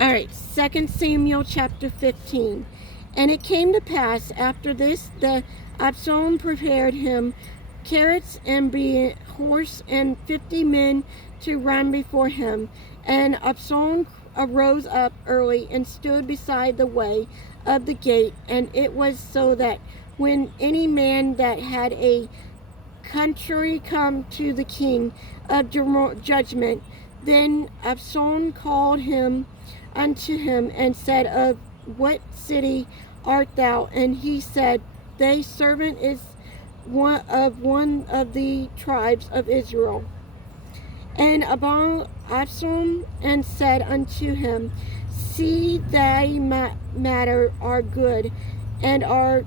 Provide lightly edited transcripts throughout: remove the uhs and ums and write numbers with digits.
All right, 2 Samuel chapter 15. And it came to pass after this that Absalom prepared him carrots and be horse and 50 men to run before him. And Absalom arose up early and stood beside the way of the gate. And it was so that when any man that had a country come to the king of judgment, then Absalom called him unto him and said, Of what city art thou? And he said, Thy servant is one of the tribes of Israel. And Absalom and said unto him, See, thy matter are good and are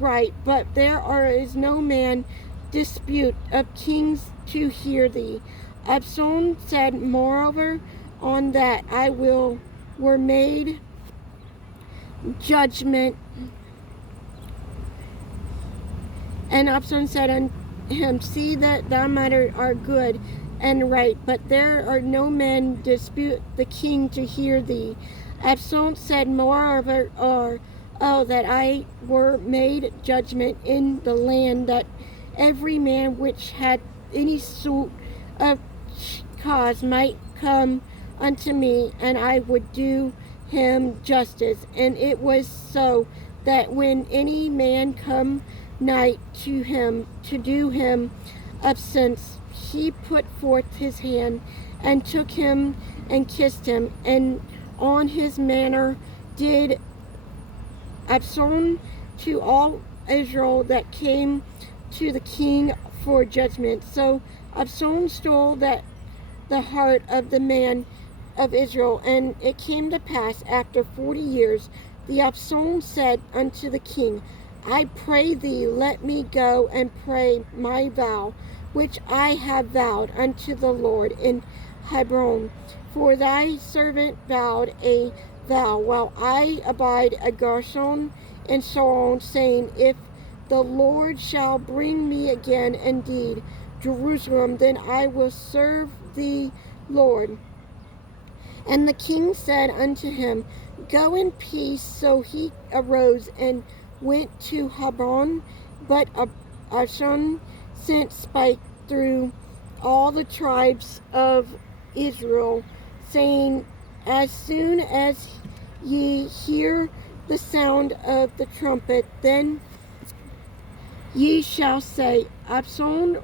right, but is no man dispute of kings to hear thee. Absalom said, Moreover, on that I were made judgment. And Absalom said unto him, See that thy matter are good and right, but there are no men dispute the king to hear thee. Absalom said, Moreover, that I were made judgment in the land, that every man which had any sort of cause might come unto me, and I would do him justice. And it was so that when any man come nigh to him to do him offense, he put forth his hand and took him and kissed him. And on his manner did Absalom to all Israel that came to the king for judgment. So Absalom stole the heart of the man of Israel. And it came to pass after 40 years, the Absalom said unto the king, I pray thee, let me go and pray my vow, which I have vowed unto the Lord in Hebron. For thy servant vowed a vow while I abide at Gershon and so on, saying, If the Lord shall bring me again indeed Jerusalem, then I will serve thee, Lord. And the king said unto him, Go in peace. So he arose and went to Hebron. But Absalom sent spite through all the tribes of Israel, saying, As soon as ye hear the sound of the trumpet, then ye shall say, Absalom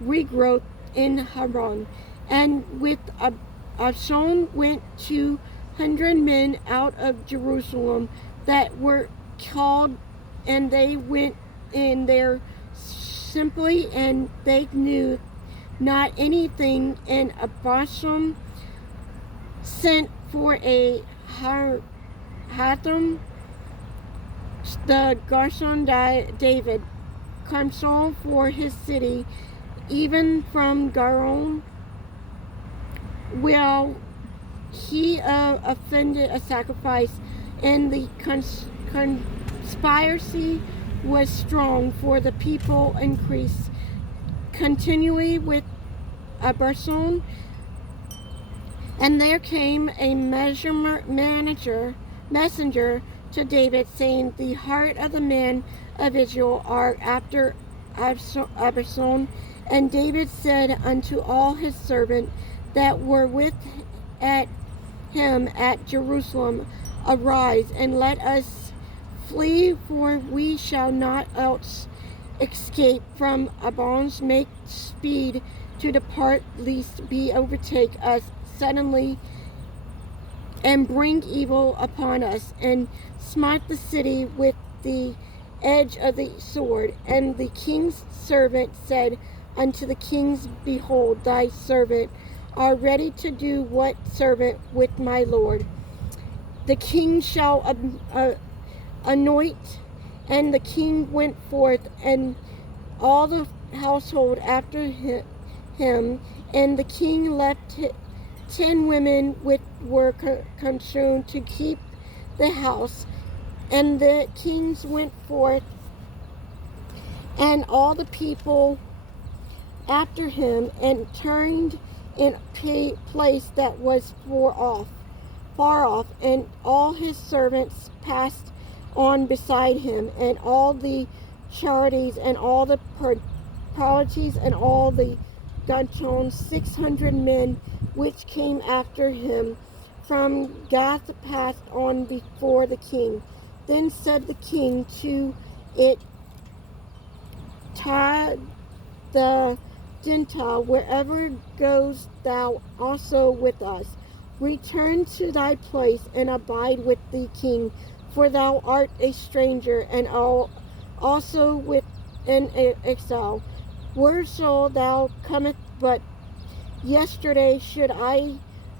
regrowth in Hebron. And with Absalom went 200 men out of Jerusalem that were called, and they went in there simply, and they knew not anything. And Absalom sent for a Hatham, the Gershon David, counsel for his city, even from Garon. Well, he offended a sacrifice, and the conspiracy was strong, for the people increased continually with Absalom. And there came a messenger to David, saying, The heart of the men of Israel are after Absalom. And David said unto all his servants that were with him at Jerusalem, Arise, and let us flee, for we shall not else escape from Absalom. Make speed to depart, lest be overtake us suddenly, and bring evil upon us, and smite the city with the edge of the sword. And the king's servant said unto the king, Behold, thy servant are ready to do what servant with my lord. The king shall anoint. And the king went forth, and all the household after him. And the king left 10 women which were concerned to keep the house. And the kings went forth, and all the people after him, and turned in a place that was far off. far off, and all his servants passed on beside him, and all the charities, and all the prodigies, and all the Gunchons, 600 men which came after him from Gath passed on before the king. Then said the king to it, Ta the Gentile, wherever goes thou also with us. Return to thy place and abide with the king, for thou art a stranger, and also with an exile. Where shall thou cometh? But yesterday should I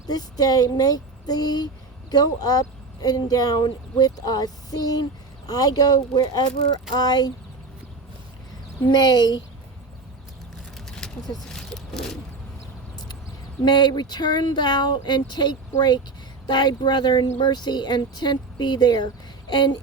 this day make thee go up and down with us, seeing I go wherever I may return thou and take break thy brethren mercy and tent be there. And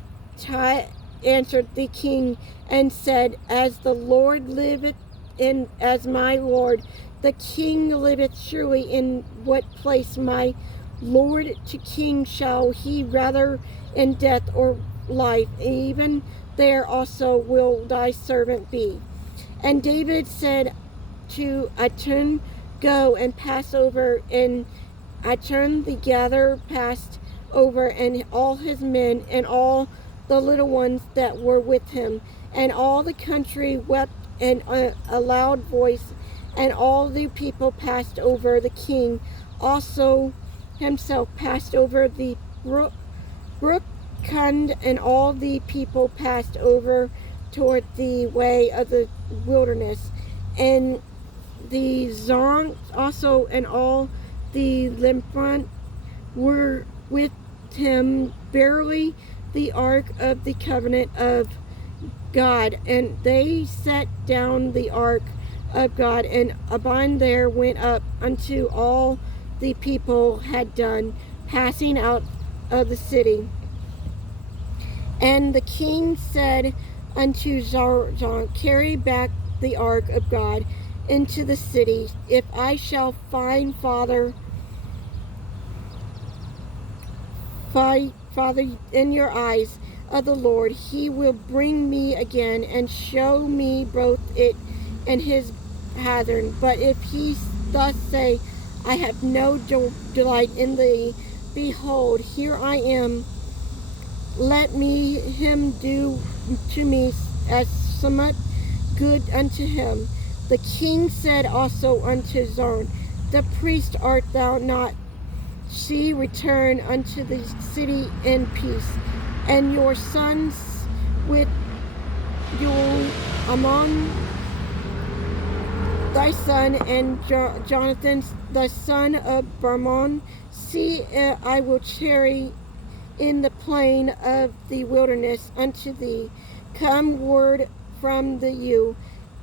answered the king and said, As the Lord liveth, and as my Lord the king liveth, surely in what place my Lord to king shall he rather in death or life, even there also will thy servant be. And David said to Achun, Go and pass over. And Achun the gatherer passed over, and all his men, and all the little ones that were with him. And all the country wept in a loud voice, and all the people passed over. The king also himself passed over the brook Kund, and all the people passed over toward the way of the wilderness. And the Zong also and all the Limphant were with him, barely the ark of the covenant of God. And they set down the ark of God, and Abin there went up unto all the people had done, passing out of the city. And the king said unto Zorjon, Carry back the ark of God into the city. If I shall find Father in your eyes of the Lord, he will bring me again and show me both it and his brethren. But if he thus say, I have no delight in thee, behold, here I am, let me him do to me as somewhat good unto him. The king said also unto Zorn, The priest art thou not? She return unto the city in peace, and your sons with you among thy son, and Jonathan the son of Barmon. See, I will tarry in the plain of the wilderness unto thee. Come word from you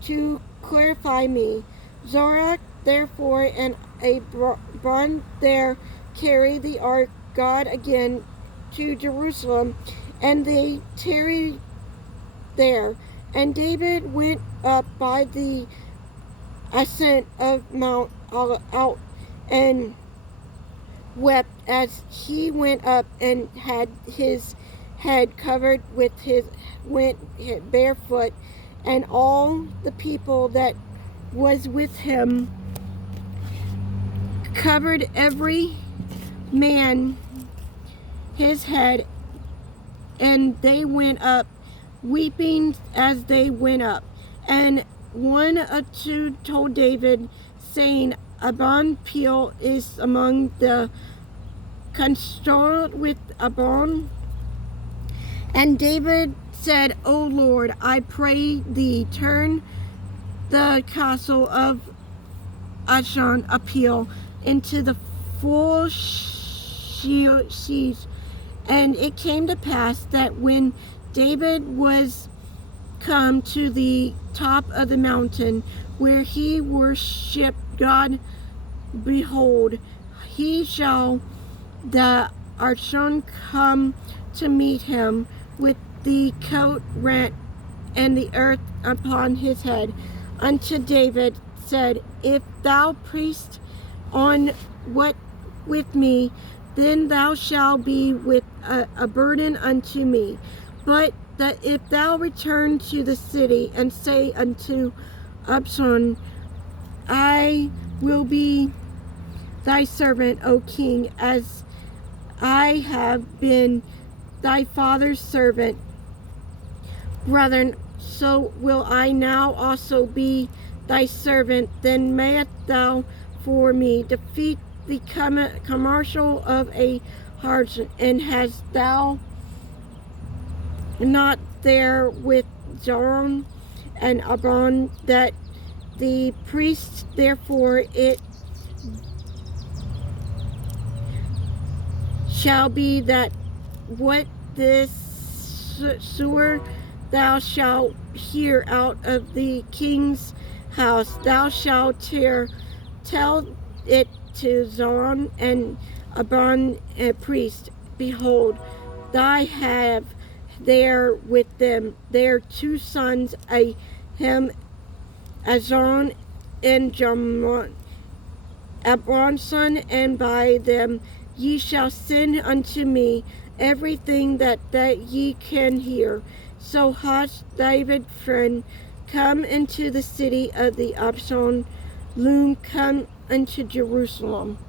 to clarify me. Zorah therefore and Abram there carry the ark God again to Jerusalem, and they tarried there. And David went up by the ascent of Mount out and wept as he went up, and had his head covered with his went barefoot. And all the people that was with him covered every man his head, and they went up weeping as they went up. And one or two told David, saying, Abon Peel is among the consorted with Abon. And David said, O Lord, I pray thee, turn the castle of Achun Appeal into the full siege. And it came to pass that when David was come to the top of the mountain where he worshipped God, behold, he shall the Achun come to meet him with the coat rent and the earth upon his head. Unto David said, If thou priest on what with me, then thou shalt be with a burden unto me. But that if thou return to the city and say unto Absalom, I will be thy servant, O king, as I have been thy father's servant, brethren, so will I now also be thy servant. Then mayest thou for me defeat the commercial of a heart, and hast thou not there with Joram and Abon, that the priests, therefore it shall be that what this sewer thou shalt hear out of the king's house, thou shalt tell it to Zoram and Abon a priest. Behold, I have there with them their two sons, Ahiam, Azon, and Jamon, Abron's son, and by them ye shall send unto me everything that ye can hear. So hath David friend come into the city of the Absalom, come into Jerusalem.